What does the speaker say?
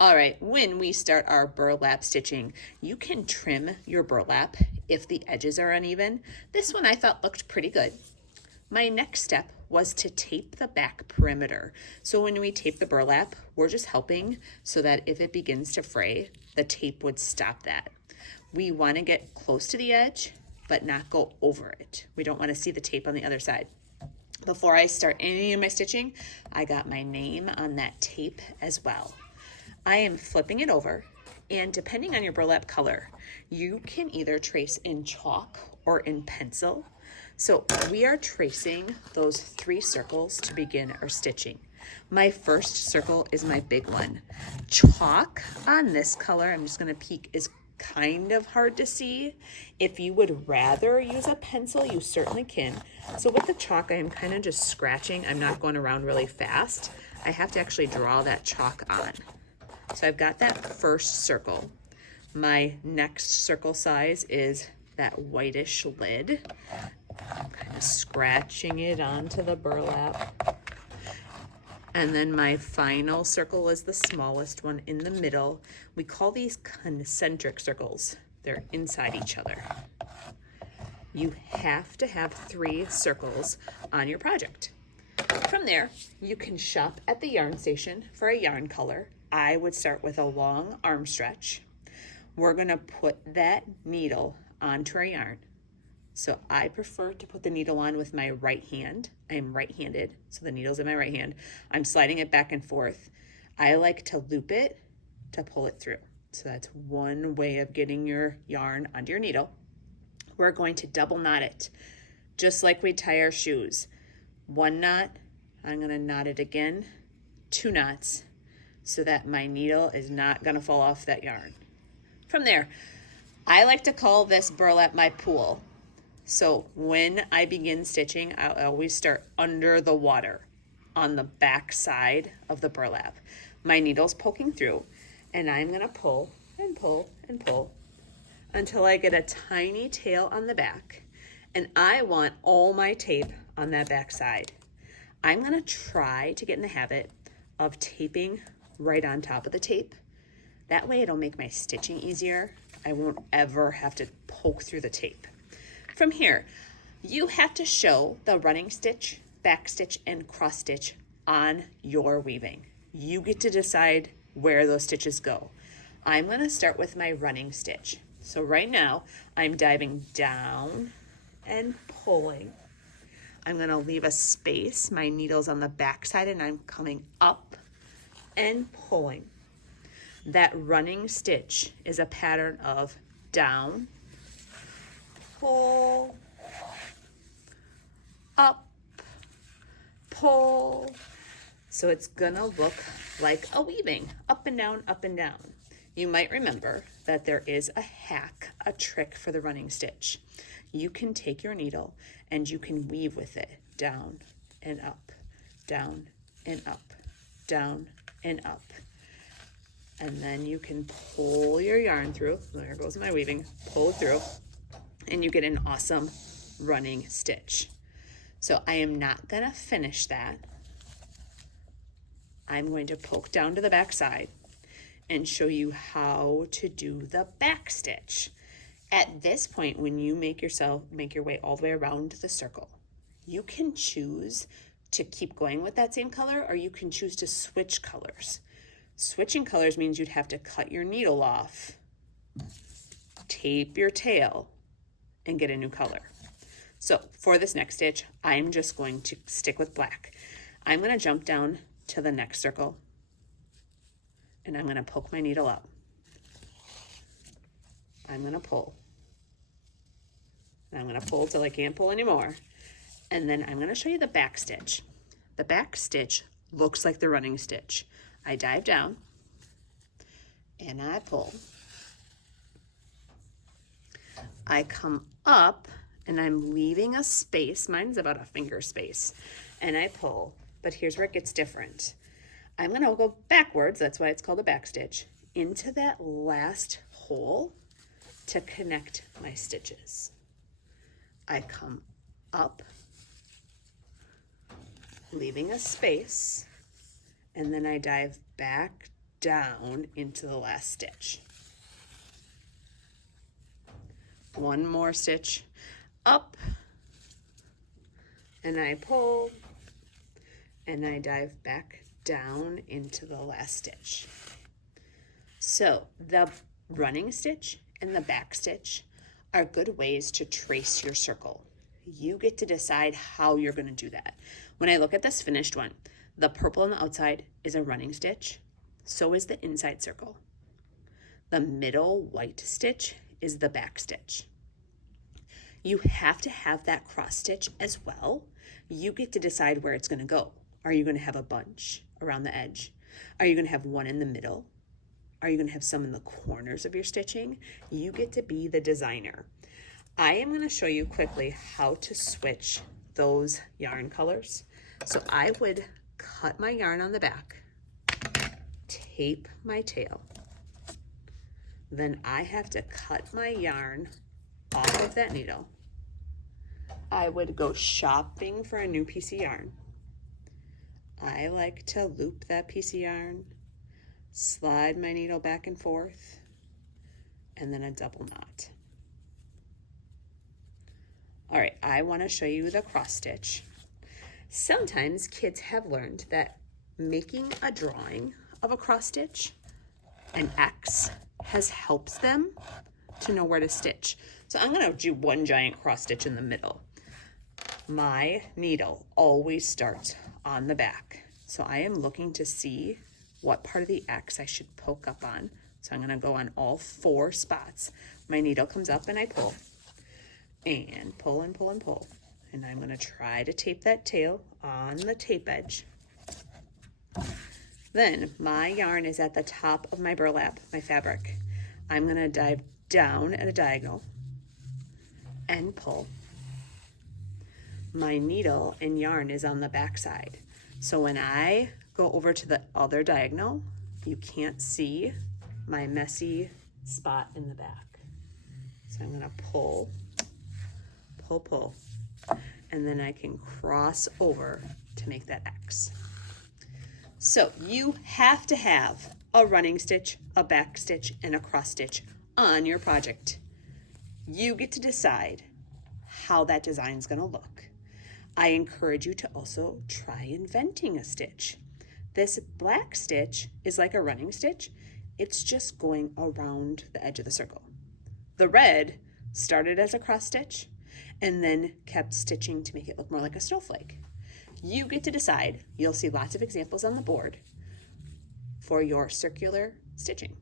All right, when we start our burlap stitching, you can trim your burlap if the edges are uneven. This one I thought looked pretty good. My next step was to tape the back perimeter. So when we tape the burlap, we're just helping so that if it begins to fray, the tape would stop that. We want to get close to the edge, but not go over it. We don't want to see the tape on the other side. Before I start any of my stitching, I got my name on that tape as well. I am flipping it over, and depending on your burlap color, you can either trace in chalk or in pencil. So we are tracing those 3 circles to begin our stitching. My first circle is my big one. Chalk on this color, I'm just going to peek, is kind of hard to see. If you would rather use a pencil, you certainly can. So with the chalk, I am kind of just scratching. I'm not going around really fast. I have to actually draw that chalk on. So I've got that first circle. My next circle size is that whitish lid. I'm kind of scratching it onto the burlap. And then my final circle is the smallest one in the middle. We call these concentric circles. They're inside each other. You have to have 3 circles on your project. From there, you can shop at the yarn station for a yarn color. I would start with a long arm stretch. We're going to put that needle onto our yarn. So I prefer to put the needle on with my right hand. I am right-handed, so the needle's in my right hand. I'm sliding it back and forth. I like to loop it to pull it through. So that's one way of getting your yarn onto your needle. We're going to double knot it, just like we tie our shoes. 1 knot, I'm gonna knot it again, 2 knots, so that my needle is not gonna fall off that yarn. From there, I like to call this burlap my pool. So when I begin stitching, I always start under the water on the back side of the burlap. My needle's poking through, and I'm gonna pull and pull and pull until I get a tiny tail on the back, and I want all my tape on that back side. I'm gonna try to get in the habit of taping right on top of the tape. That way it'll make my stitching easier. I won't ever have to poke through the tape. From here, you have to show the running stitch, back stitch, and cross stitch on your weaving. You get to decide where those stitches go. I'm going to start with my running stitch. So right now, I'm diving down and pulling. I'm going to leave a space. My needle's on the back side, and I'm coming up and pulling. That running stitch is a pattern of down, pull, up, pull. So it's gonna look like a weaving, up and down, up and down. You might remember that there is a hack, a trick for the running stitch. You can take your needle and you can weave with it down and up, down and up, down and up. And then you can pull your yarn through. There goes my weaving, pull through, and you get an awesome running stitch. So I am not gonna finish that. I'm going to poke down to the back side and show you how to do the back stitch. At this point, when you make your way all the way around the circle, you can choose to keep going with that same color, or you can choose to switch colors. Switching colors means you'd have to cut your needle off, tape your tail, and get a new color. So for this next stitch, I'm just going to stick with black. I'm going to jump down to the next circle, and I'm going to poke my needle up. I'm going to pull. And I'm going to pull till I can't pull anymore. And then I'm going to show you the back stitch. The back stitch looks like the running stitch. I dive down, and I pull. I come up, and I'm leaving a space. Mine's about a finger space. And I pull, but here's where it gets different. I'm gonna go backwards, that's why it's called a back stitch, into that last hole to connect my stitches. I come up, leaving a space, and then I dive back down into the last stitch. One more stitch up, and I pull, and I dive back down into the last stitch. So the running stitch and the back stitch are good ways to trace your circle. You get to decide how you're going to do that. When I look at this finished one, the purple on the outside is a running stitch. So is the inside circle. The middle white stitch is the back stitch. You have to have that cross stitch as well. You get to decide where it's going to go. Are you going to have a bunch around the edge? Are you going to have one in the middle? Are you going to have some in the corners of your stitching? You get to be the designer. I am going to show you quickly how to switch those yarn colors. So I would cut my yarn on the back, tape my tail. Then I have to cut my yarn off of that needle. I would go shopping for a new piece of yarn. I like to loop that piece of yarn, slide my needle back and forth, and then a double knot. All right, I want to show you the cross stitch. Sometimes kids have learned that making a drawing of a cross stitch, an X, has helped them to know where to stitch. So I'm going to do one giant cross stitch in the middle. My needle always starts on the back. So I am looking to see what part of the X I should poke up on. So I'm going to go on all 4 spots. My needle comes up and I pull. And pull and pull and pull. And I'm going to try to tape that tail on the tape edge. Then my yarn is at the top of my burlap, my fabric. I'm going to dive down at a diagonal and pull. My needle and yarn is on the back side. So when I go over to the other diagonal, you can't see my messy spot in the back. So I'm going to pull, pull, pull, and then I can cross over to make that X. So you have to have a running stitch, a back stitch, and a cross stitch on your project. You get to decide how that design is going to look. I encourage you to also try inventing a stitch. This black stitch is like a running stitch. It's just going around the edge of the circle. The red started as a cross stitch and then kept stitching to make it look more like a snowflake. You get to decide. You'll see lots of examples on the board for your circular stitching.